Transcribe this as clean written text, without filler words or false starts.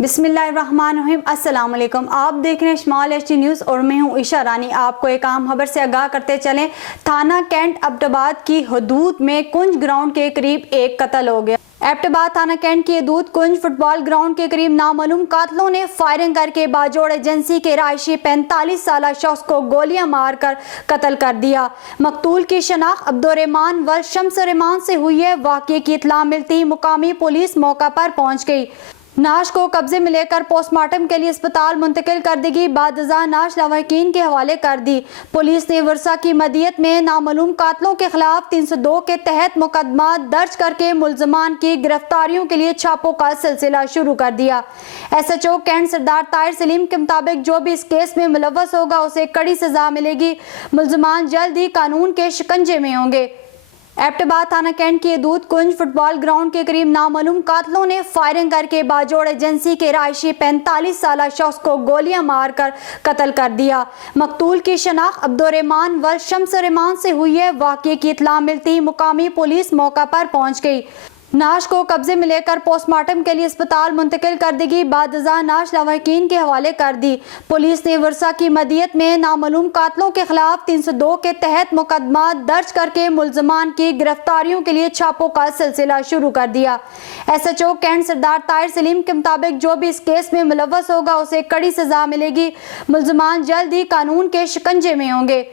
बिस्मिल्लाहिर्रहमानिर्रहीम। अस्सलाम वालेकुम। आप देख रहे हैं शमाल एचडी न्यूज़ और मैं हूं ईशा रानी। आपको एक अहम खबर से आगाह करते चलें। थाना कैंट एबटाबाद की हदूद में कुंज ग्राउंड के करीब एक कत्ल हो गया। एबटाबाद थाना कैंट की हदूद कुंज फुटबॉल ग्राउंड के करीब नामालूम कातलों ने फायरिंग करके बाजोड़ एजेंसी के रहायशी 45 साल शख्स को गोलियां मारकर कत्ल कर दिया। मकतूल की शनाख्त अब्दुर्रहमान व शम्स-उर-रहमान से हुई है। वाक़ये की इत्तला मिलती मुकामी पुलिस मौका पर पहुंच गई। नाश को कब्जे में लेकर पोस्टमार्टम के लिए अस्पताल मुंतकिल कर दी गई। बाद नाश लवाहिकीन के हवाले कर दी। पुलिस ने वर्षा की मदियत में नामालूम कातलों के खिलाफ 302 के तहत मुकदमा दर्ज करके मुलजमान की गिरफ्तारियों के लिए छापों का सिलसिला शुरू कर दिया। SHO कैंट सरदार ताहिर सलीम के मुताबिक जो भी इस केस में मुलव्वस होगा उसे कड़ी सजा मिलेगी। मुलजमान जल्द ही कानून के शिकंजे में होंगे। एबटाबाद थाना कैंट की हदूद कुंज फुटबॉल ग्राउंड के करीब नामालूम कातलों ने फायरिंग करके बाजोड़ एजेंसी के रहायशी 45 साल शख्स को गोलियां मारकर कत्ल कर दिया। मकतूल की शनाख्त अब्दुर्रहमान व शम्स-उर-रहमान से हुई है। वाक़ये की इत्तला मिलती मुकामी पुलिस मौका पर पहुंच गई। नाश को कब्जे में लेकर पोस्टमार्टम के लिए अस्पताल मुंतकिल कर दी गई। बाद नाश लवाहिकीन के हवाले कर दी। पुलिस ने वर्षा की मदियत में नामालूम कातलों के खिलाफ 302 के तहत मुकदमा दर्ज करके मुलजमान की गिरफ्तारियों के लिए छापों का सिलसिला शुरू कर दिया। SHO कैंट सरदार ताहिर सलीम के मुताबिक जो भी इस केस में मुलव्वस होगा उसे कड़ी सजा मिलेगी। मुलजमान जल्द ही कानून के शिकंजे में होंगे।